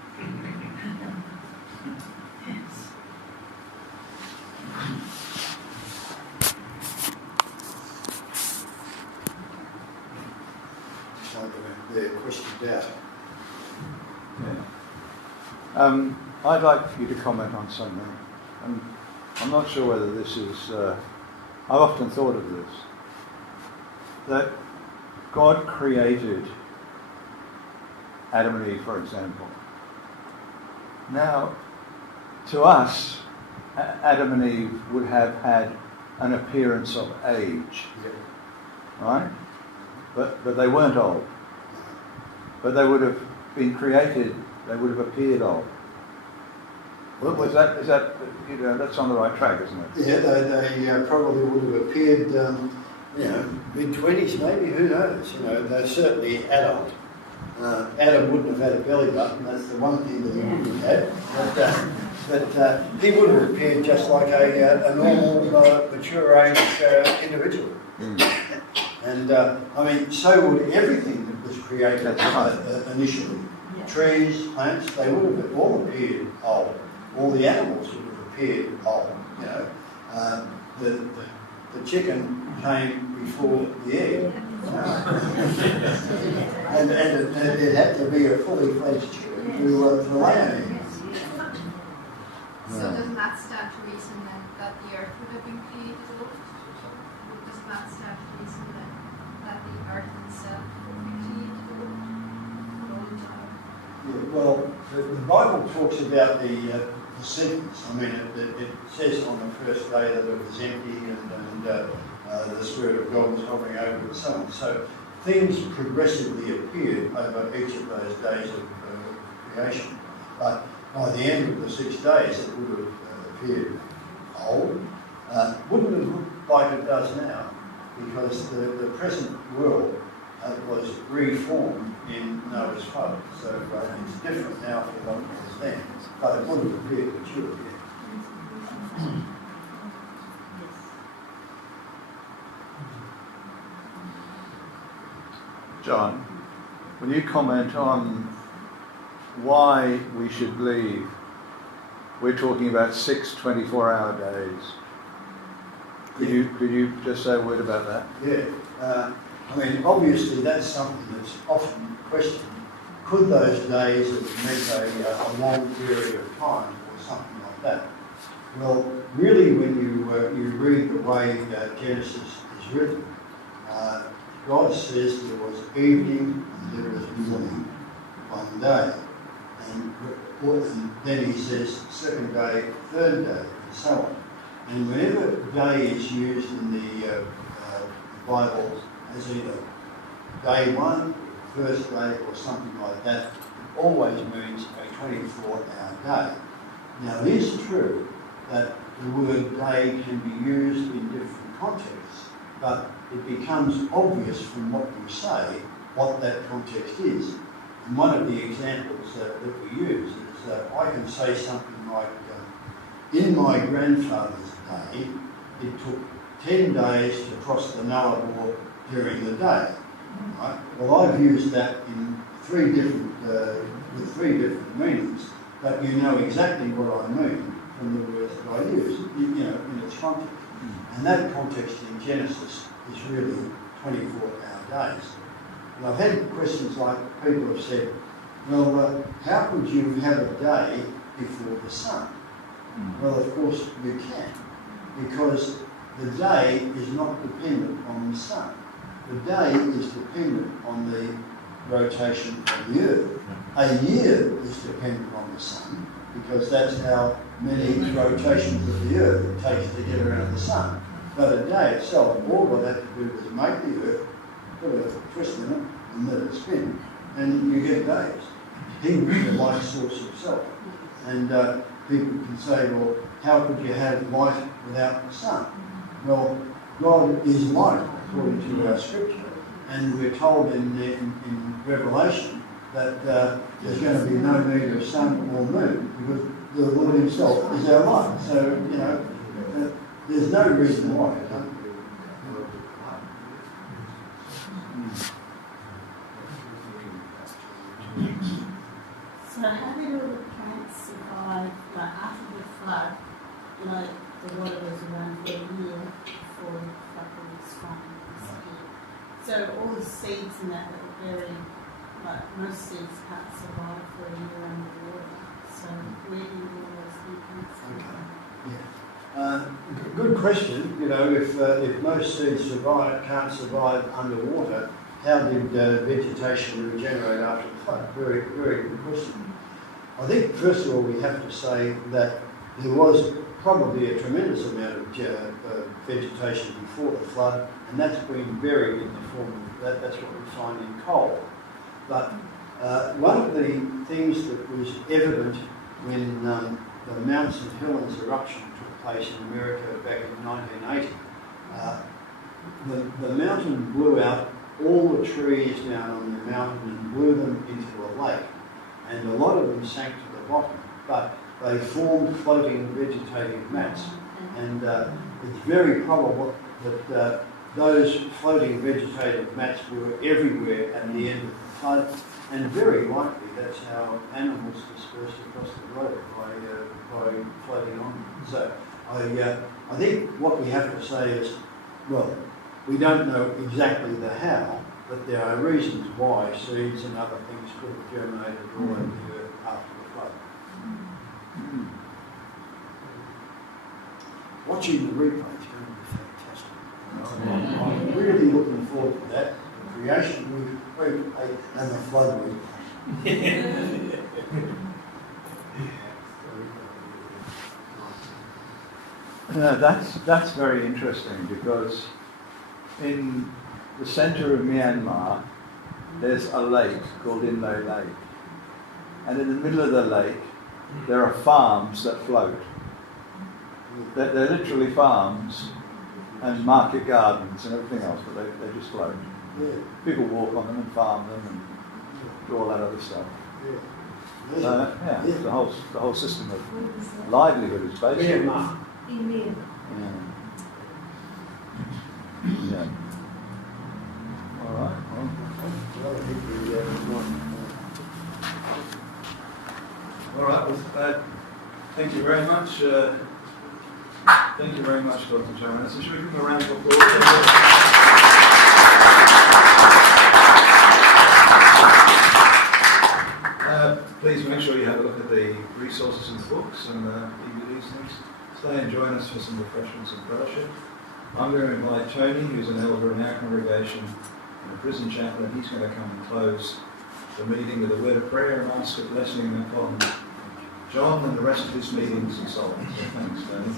So they're questioned out. Yeah. I'd like you to comment on something. I'm not sure whether this is... I've often thought of this. That God created Adam and Eve, for example. Now, to us, Adam and Eve would have had an appearance of age, right? But they weren't old. But they would have been created, they would have appeared old. Is that that's on the right track, isn't it? Yeah, they probably would have appeared, mid-20s maybe, who knows? They're certainly adult. Adam wouldn't have had a belly button, that's the one thing that he wouldn't have had. But he would have appeared just like a normal, mature age individual. And so would everything that was created initially. Yeah. Trees, plants, they would have all appeared old. All the animals would have appeared old. The chicken came before the egg. And it had to be a fully fledged chicken to lay an egg. So doesn't that stand to reason then that the earth would have been created old? Does that stand to reason then that the earth itself would be created old? Yeah, well, the Bible talks about the the sentence. I mean, it says on the first day that it was empty and the Spirit of God was hovering over it and so on. So things progressively appeared over each of those days of creation. But by the end of the 6 days, it would have appeared old. Wouldn't have looked like it does now, because the present world was reformed in Noah's flood. So it's different now from what it was then, but it would have appeared mature again. John, will you comment on why we should leave? We're talking about 6 24-hour days. Could you just say a word about that? Yeah. I mean, obviously that's something that's often questioned. Could those days have meant a long period of time or something like that? Well, really, when you read the way Genesis is written, God says there was evening and there was morning one day. And then he says second day, third day, and so on. And whenever day is used in the Bible as either day one, first day, or something like that, it always means a 24-hour day. Now, it is true that the word day can be used in different contexts, but it becomes obvious from what you say what that context is. And one of the examples that we use is I can say something like, in my grandfather's day, it took 10 days to cross the Nullarbor during the day. Right? Well, I've used that in with three different meanings, but you know exactly what I mean from the words that I use, in its context. And that context in Genesis is really 24-hour days. And I've had questions like people have said, well, how could you have a day before the sun? Well, of course you can, because the day is not dependent on the sun. The day is dependent on the rotation of the earth. A year is dependent on the sun, because that's how many rotations of the earth it takes to get around the sun. But a day itself, all it had to do was make the earth, put a twist in it, and let it spin, and you get days. He was the light source himself. And people can say, well, how could you have light without the sun? Well, God is light, according to our scripture. And we're told in Revelation that there's going to be no need of sun or moon, because the Lord himself is our light. So, there's no reason why. So how did all the plants survive, like after the flood, like the water was around for a year before the flood was fine? So all the seeds and that were buried, like most seeds can't survive for a year underwater. So where do all those plants survive? Good question. If most seeds can't survive underwater, how did vegetation regenerate after the flood? Very, very good question. I think, first of all, we have to say that there was probably a tremendous amount of vegetation before the flood, and that's been buried in the form of that. That's what we find in coal. But one of the things that was evident when the Mount St. Helens eruption took place in America back in 1980, the mountain blew out all the trees down on the mountain and blew them into a lake. And a lot of them sank to the bottom, but they formed floating vegetative mats. And it's very probable that those floating vegetative mats were everywhere at the end of the flood, and very likely that's how animals dispersed across the globe, by floating on them. So I think what we have to say is, well, we don't know exactly the how, but there are reasons why seeds and other things could have germinated all over the earth after the flood. Watching the replay is going to be fantastic. I'm really looking forward to that. The creation replay and the flood replay. Yeah, that's very interesting, because in the centre of Myanmar there's a lake called Inle Lake, and in the middle of the lake there are farms that float. They're literally farms and market gardens and everything else, but they just float. Yeah. People walk on them and farm them and do all that other stuff. Yeah. The whole system of livelihood is based on Myanmar. Yeah. All right. All right. Well, thank you very much. Thank you very much, Dr. Joanna. So should we give him a round of applause? Please make sure you have a look at the resources and books and DVDs things. Stay and join us for some refreshments and fellowship. I'm going to invite Tony, who's an elder in our congregation and a prison chaplain. He's going to come and close the meeting with a word of prayer and ask a blessing upon John and the rest of his meetings and so on. So thanks, Tony.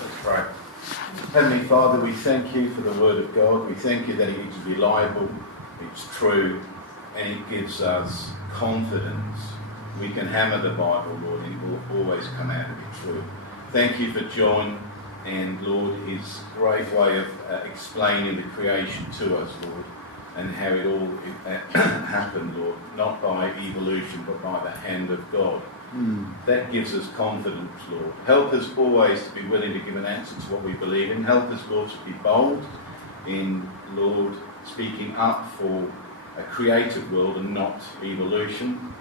Let's pray. Heavenly Father, we thank you for the Word of God. We thank you that it is reliable, it's true, and it gives us confidence. We can hammer the Bible, Lord, and it will always come out to be true. Thank you for John and, Lord, his great way of explaining the creation to us, Lord, and how it all happened, Lord, not by evolution, but by the hand of God. That gives us confidence, Lord. Help us always to be willing to give an answer to what we believe in. Help us, Lord, to be bold in, Lord, speaking up for a created world and not evolution.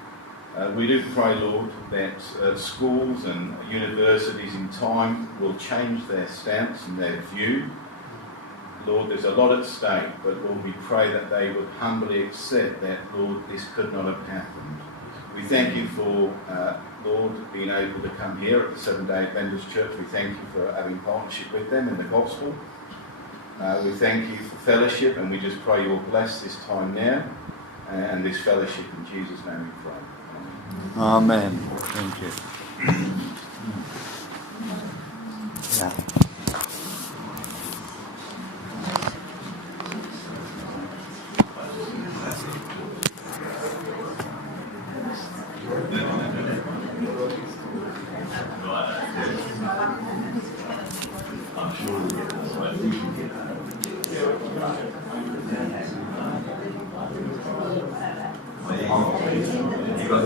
We do pray, Lord, that schools and universities in time will change their stance and their view. Lord, there's a lot at stake, but Lord, we pray that they would humbly accept that, Lord, this could not have happened. We thank you for, Lord, being able to come here at the Seventh-day Adventist Church. We thank you for having partnership with them in the gospel. We thank you for fellowship, and we just pray you will bless this time now and this fellowship. In Jesus' name we pray. Amen. Thank you. Yeah. You got